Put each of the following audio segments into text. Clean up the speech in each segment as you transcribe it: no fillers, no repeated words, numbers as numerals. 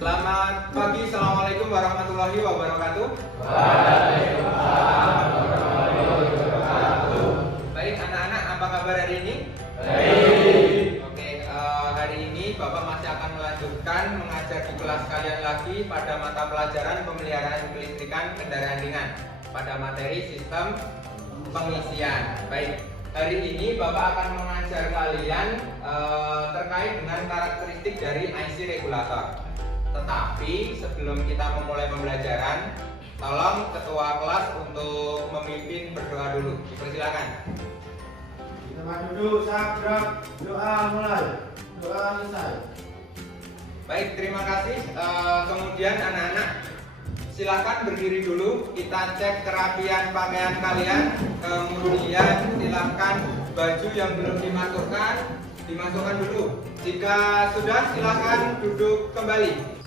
Selamat pagi, Assalamualaikum warahmatullahi wabarakatuh. Waalaikumsalam warahmatullahi wabarakatuh. Baik anak-anak, apa kabar hari ini? Baik. Oke, hari ini Bapak masih akan melanjutkan mengajar di kelas kalian lagi pada mata pelajaran pemeliharaan kelistrikan kendaraan ringan pada materi sistem pengisian. Baik, hari ini Bapak akan mengajar kalian terkait dengan karakteristik dari IC regulator. Tetapi sebelum kita memulai pembelajaran, tolong ketua kelas untuk memimpin berdoa dulu. Dipersilakan. Tempat duduk, sahabat, doa mulai, doa selesai. Baik, terima kasih. Kemudian anak-anak silakan berdiri dulu. Kita cek kerapian pakaian kalian. Kemudian silakan baju yang belum dimasukkan dulu. Jika sudah, silakan duduk kembali.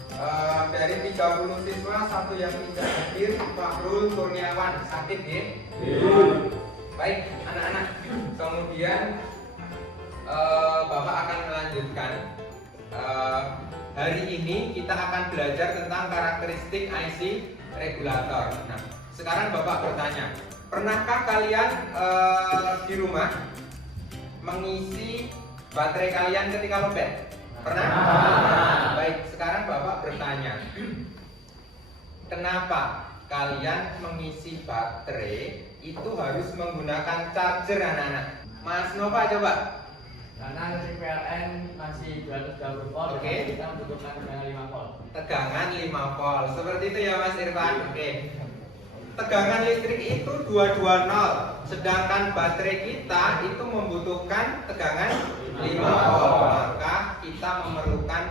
Dari 30 siswa, satu yang tidak hadir, Fahrul Kurniawan, sakit ya? Baik, anak-anak. Kemudian Bapak akan melanjutkan. Hari ini kita akan belajar tentang karakteristik IC regulator. Nah, sekarang Bapak bertanya, pernahkah kalian di rumah mengisi baterai kalian ketika lowbat? Pernah? Baik, sekarang Bapak bertanya, kenapa kalian mengisi baterai itu harus menggunakan charger, anak-anak? Mas Nova, coba. Karena listrik PLN masih 230 volt, Oke. kita membutuhkan tegangan 5 volt. Tegangan 5 volt. Seperti itu ya Mas Irfan. Oke. Tegangan listrik itu 220, sedangkan baterai kita itu membutuhkan tegangan 5 volt. Maka kita memerlukan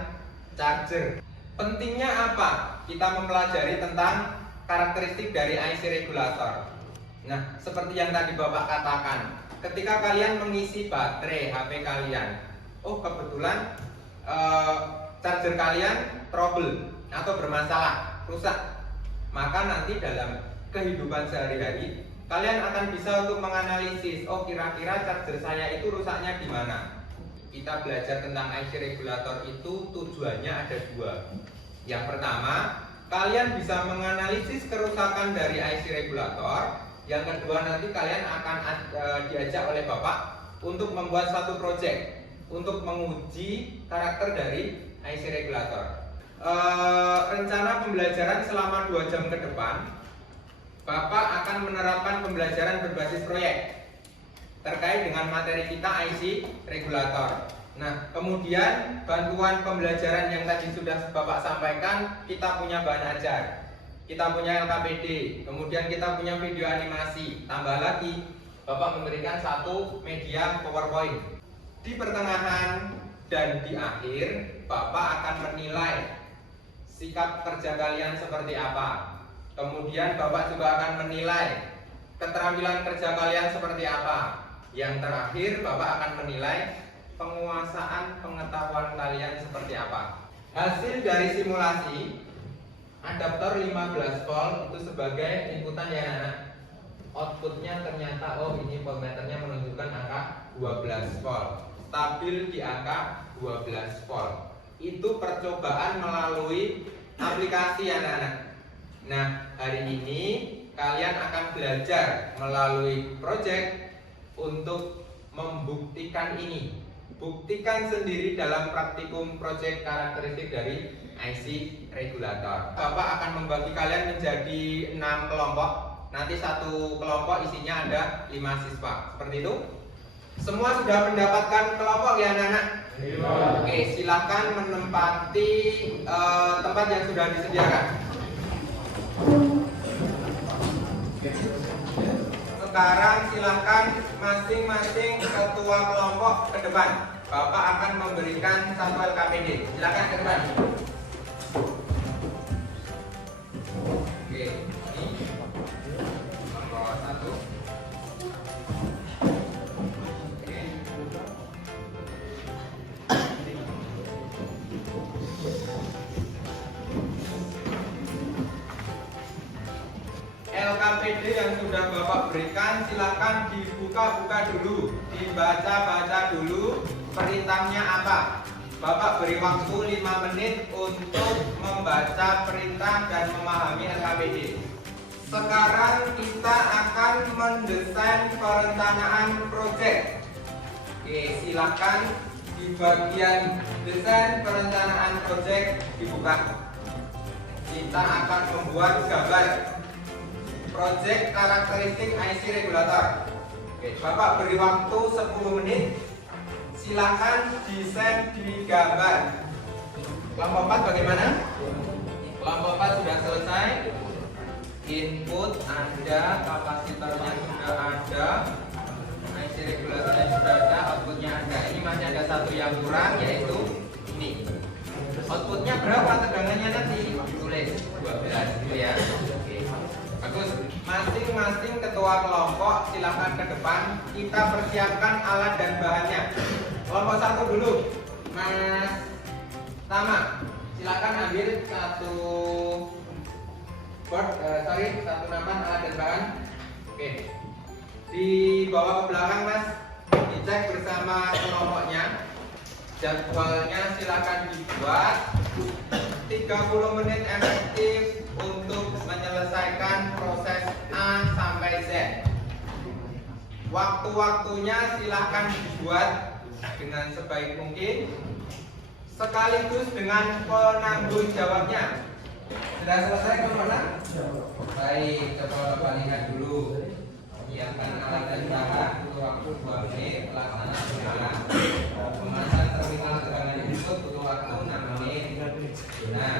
charger. Pentingnya apa? Kita mempelajari tentang karakteristik dari IC regulator. Nah, seperti yang tadi Bapak katakan, ketika kalian mengisi baterai HP kalian, oh kebetulan charger kalian trouble atau bermasalah, rusak, maka nanti dalam kehidupan sehari-hari kalian akan bisa untuk menganalisis, oh kira-kira charger saya itu rusaknya di mana. Kita belajar tentang IC regulator itu tujuannya ada dua. Yang pertama, kalian bisa menganalisis kerusakan dari IC regulator. Yang kedua, nanti kalian akan diajak oleh Bapak untuk membuat satu project untuk menguji karakter dari IC regulator. Rencana pembelajaran selama 2 jam ke depan, Bapak akan menerapkan pembelajaran berbasis proyek terkait dengan materi kita IC regulator. Nah, kemudian bantuan pembelajaran yang tadi sudah Bapak sampaikan, kita punya bahan ajar, kita punya LKPD, kemudian kita punya video animasi. Tambah lagi, Bapak memberikan satu media PowerPoint. Di pertengahan dan di akhir, Bapak akan menilai sikap kerja kalian seperti apa. Kemudian Bapak juga akan menilai keterampilan kerja kalian seperti apa. Yang terakhir, Bapak akan menilai penguasaan pengetahuan kalian seperti apa. Hasil dari simulasi adaptor 15 volt itu sebagai inputan ya anak. Outputnya ternyata ini voltmeternya menunjukkan angka 12 volt, stabil di angka 12 volt. Itu percobaan melalui aplikasi anak-anak. Nah, hari ini kalian akan belajar melalui project untuk membuktikan ini. Buktikan sendiri dalam praktikum project karakteristik dari IC regulator. Bapak akan membagi kalian menjadi 6 kelompok. Nanti satu kelompok isinya ada 5 siswa. Seperti itu. Semua sudah mendapatkan kelompok ya anak-anak? Oke, silakan menempati tempat yang sudah disediakan. Sekarang silakan masing-masing ketua kelompok ke depan. Bapak akan memberikan satu LKPD. Silakan ke depan. Oke, ini kelompok 1. Oke. LKPD yang sudah Bapak berikan silakan dibuka-buka dulu, dibaca-baca dulu perintahnya apa. Bapak beri waktu 5 menit untuk membaca perintah dan memahami LKPD. Sekarang kita akan mendesain perencanaan proyek. Oke, silakan di bagian desain perencanaan proyek dibuka. Kita akan membuat gambar proyek karakteristik IC regulator. Oke, Bapak beri waktu 10 menit. Silakan desain di gambar. Kelompok 4 bagaimana? Kelompok 4 sudah selesai. Input ada, kapasitornya sudah ada, IC regulatornya sudah ada, outputnya ada. Ini masih ada satu yang kurang, yaitu ini. Outputnya berapa tegangannya nanti? Tulis 12 gitu ya. Oke. Bagus. Masing-masing ketua kelompok silakan ke depan. Kita persiapkan alat dan bahannya. Kelompok 1 dulu, Mas Tama. Silakan ambil satu satu nampan alat dan bahan. Oke. Dibawa ke belakang, Mas. Dicek bersama kelompoknya. Jadwalnya silakan dibuat. 30 menit efektif untuk menyelesaikan proses A sampai Z. Waktu-waktunya silakan dibuat dengan sebaik mungkin, sekaligus dengan penanggung jawabnya. Sudah selesai kelompok? Baik, coba Bapak lihat dulu. Menyiapkan alat dan bahan butuh waktu 2 menit. Pelaksanaan berjalan. Memasang terminal tegangan input butuh waktu 6 menit. Nah,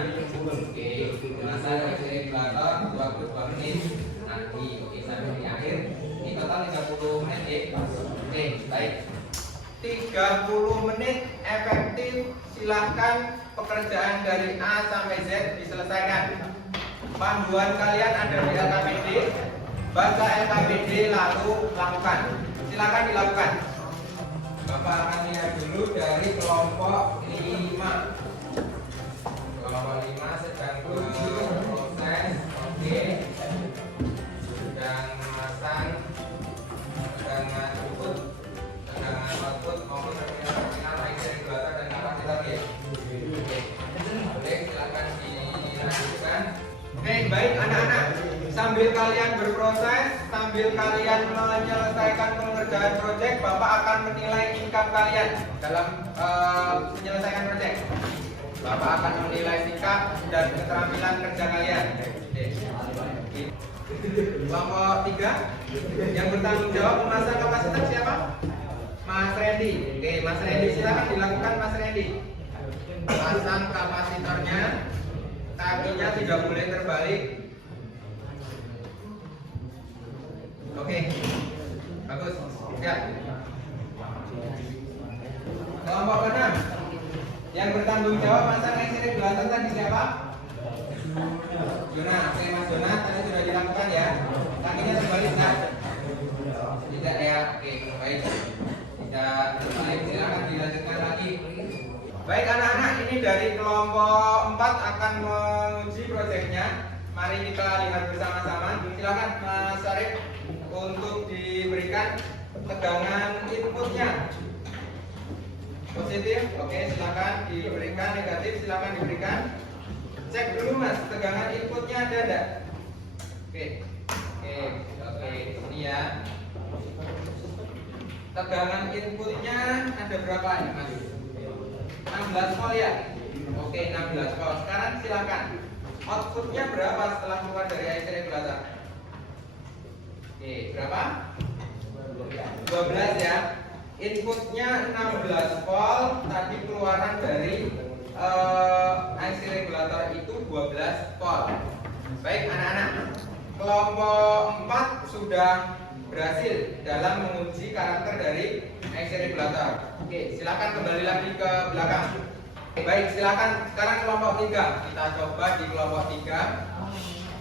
oke. Memasang IC regulator butuh waktu 2 menit. Nanti, oke, sampai di akhir. Ini total 30 menit ya. Oke, baik. 30 menit efektif. Silahkan pekerjaan dari A sampai Z diselesaikan. Panduan kalian ada di LKPD. Baca LKPD lalu lakukan. Silakan dilakukan. Bapak akan lihat dulu dari kelompok 5. Kelompok 5 sedang berproses. Oke. Sedang memasang tegangan input, tegangan output maupun terminal IC regulator dan kapasitor ya. Oke. Boleh, silakan dilanjutkan. Oke, baik anak-anak. Sambil kalian berproses, sambil kalian menyelesaikan pengerjaan proyek, Bapak akan menilai sikap kalian dalam menyelesaikan proyek. Bapak akan menilai sikap dan keterampilan kerja kalian. Kelompok 3 yang bertanggung jawab memasang kapasitor siapa? Mas Randy. Oke, Mas Randy, silakan dilakukan Mas Randy. Pasang kapasitornya, kakinya tidak boleh terbalik. Oke, bagus, siap. Kelompok 6 yang bertanggung jawab masang IC regulator tadi siapa? Jona. Oke, Mas Jona, tadi sudah dilakukan ya. Kakinya terbalik enggak? Tidak ya. Oke, baik. Tidak terbalik, silakan dilanjutkan lagi. Baik anak-anak, ini dari kelompok 4 akan menguji proyeknya. Mari kita lihat bersama-sama. Silakan Mas Arif untuk diberikan tegangan inputnya. Positif, oke, silakan diberikan. Negatif, silakan diberikan. Cek dulu Mas, tegangan inputnya ada enggak? Oke, ini ya. Tegangan inputnya ada berapa ini Mas? 16 volt ya? Oke, 16 volt. Sekarang silakan. Outputnya berapa setelah keluar dari IC regulator? Oke, berapa? 12 ya. Inputnya 16 volt. Tadi keluaran dari IC regulator itu 12 volt. Baik anak-anak, kelompok 4 sudah berhasil dalam menguji karakter dari IC regulator. Oke, silakan kembali lagi ke belakang. Baik, silakan sekarang kelompok 3. Kita coba di kelompok 3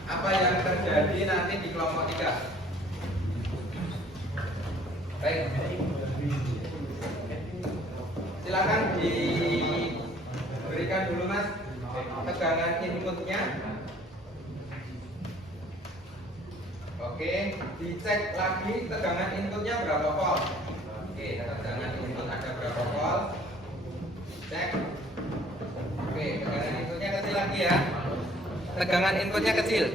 apa yang terjadi nanti di kelompok 3. Baik, silakan diberikan dulu Mas tegangan inputnya. Oke, dicek lagi tegangan inputnya berapa volt. Oke, tegangan input ada berapa volt. Cek. lagi ya. Tegangan inputnya kecil.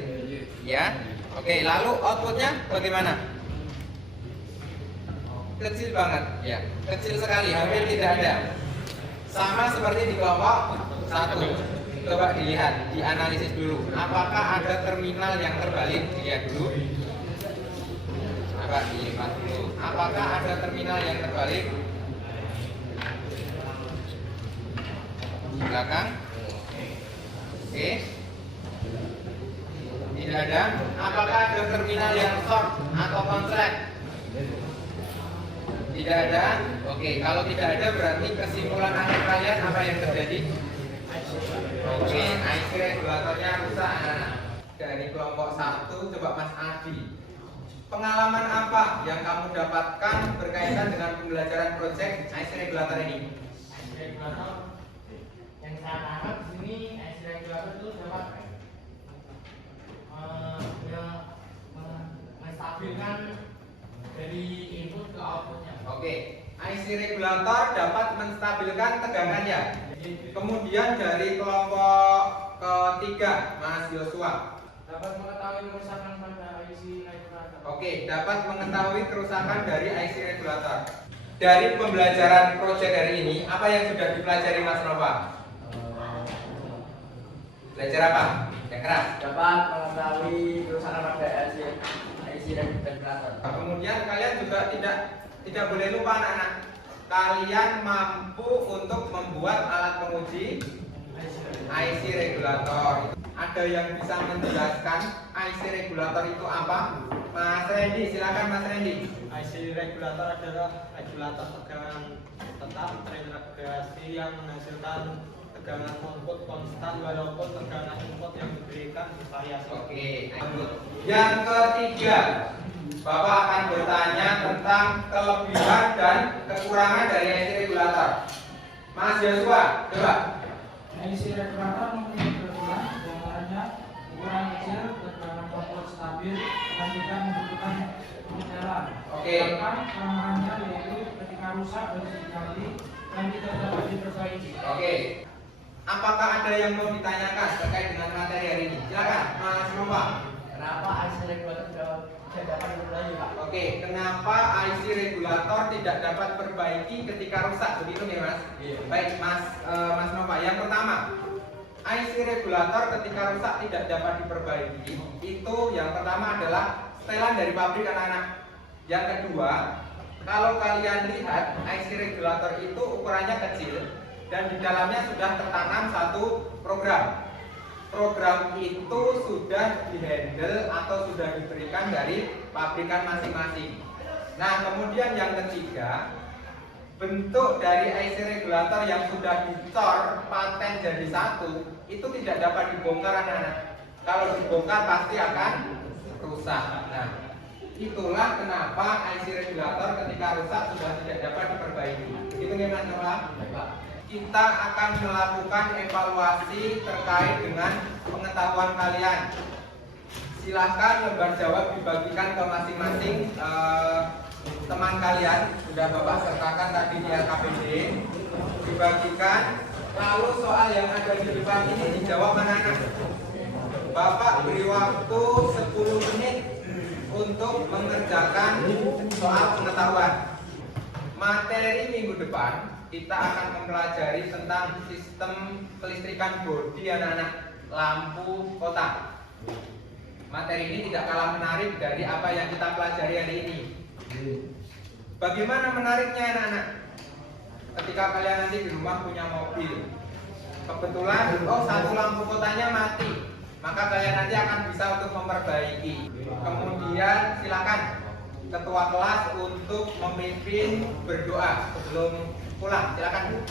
Ya. Oke, lalu outputnya bagaimana? Kecil banget, ya. Kecil sekali, hampir tidak ada. Sama seperti di kelompok 1. Coba dilihat, dianalisis dulu. Apakah ada terminal yang terbalik? Dilihat dulu. Coba dilihat dulu. Apakah ada terminal yang terbalik? Di belakang. Oke. Tidak ada. Apakah ada terminal yang short atau konslet? Tidak ada. Oke, kalau tidak ada berarti kesimpulan akhir kalian apa yang terjadi? Oke, IC regulatornya rusak. Dari kelompok 1 coba Mas Adi. Pengalaman apa yang kamu dapatkan berkaitan dengan pembelajaran proyek IC regulator ini? IC regulator yang saya tangkap di sini, IC regulator itu dapat menstabilkan dari input ke outputnya. Oke, IC regulator dapat menstabilkan tegangannya. Kemudian dari kelompok ketiga, Mas Yosua. Dapat mengetahui kerusakan pada IC regulator. Oke, dapat mengetahui kerusakan dari IC regulator. Dari pembelajaran proyek hari ini, apa yang sudah dipelajari Mas Nova? Belajar apa? Yang keras. Dapat mengetahui kerusakan pada IC regulator. Kemudian kalian juga tidak boleh lupa anak-anak. Kalian mampu untuk membuat alat penguji IC regulator. Ada yang bisa menjelaskan IC regulator itu apa? Mas Randy, silakan Mas Randy. IC regulator adalah regulator tegangan tetap terintegrasi yang menghasilkan tegangan output konstan walaupun tegangan input yang diberikan bervariasi. Oke, yang ketiga, Bapak akan bertanya tentang kelebihan dan kekurangan dari IC regulator. Mas Joshua, coba. IC regulator mempunyai kelebihan diantaranya ukuran kecil, tegangan output stabil, dan tidak membutuhkan pengejaran. Oke. Sedangkan kelemahannya yaitu ketika rusak harus diganti dan tidak dapat diperbaiki. Oke. Apakah ada yang mau ditanyakan terkait dengan materi hari ini? Silakan, Mas Nova. Kenapa IC regulator tidak dapat diperbaiki, Pak? Oke, kenapa IC regulator tidak dapat perbaiki ketika rusak? Begitu ya, Mas? Iya. Baik, Mas Nova. Yang pertama, IC regulator ketika rusak tidak dapat diperbaiki. Itu yang pertama adalah setelan dari pabrik anak-anak. Yang kedua, kalau kalian lihat IC regulator itu ukurannya kecil dan di dalamnya sudah tertanam satu program. Program itu sudah dihandle atau sudah diberikan dari pabrikan masing-masing. Nah, kemudian yang ketiga, bentuk dari IC regulator yang sudah dicor paten jadi satu itu tidak dapat dibongkar anak-anak. Kalau dibongkar pasti akan rusak. Nah, itulah kenapa IC regulator ketika rusak sudah tidak dapat diperbaiki. Begitu ya Mas Nova? Kita akan melakukan evaluasi terkait dengan pengetahuan kalian. Silahkan lembar jawab dibagikan ke masing-masing teman kalian. Sudah Bapak sertakan tadi di LKPD. Dibagikan. Lalu soal yang ada di depan ini dijawab anak-anak. Bapak beri waktu 10 menit untuk mengerjakan soal pengetahuan. Materi minggu depan kita akan mempelajari tentang sistem kelistrikan bodi anak-anak, lampu kota. Materi ini tidak kalah menarik dari apa yang kita pelajari hari ini. Bagaimana menariknya anak-anak? Ketika kalian nanti di rumah punya mobil, kebetulan satu lampu kotanya mati, maka kalian nanti akan bisa untuk memperbaiki. Kemudian silakan ketua kelas untuk memimpin berdoa sebelum pulang. Silakan.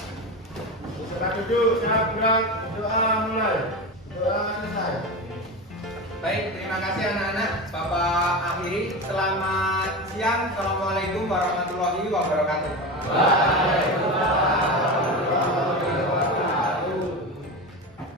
Silakan duduk, siap gerak, doa mulai. Doa selesai. Baik, terima kasih anak-anak. Bapak akhiri. Selamat siang. Assalamualaikum warahmatullahi wabarakatuh.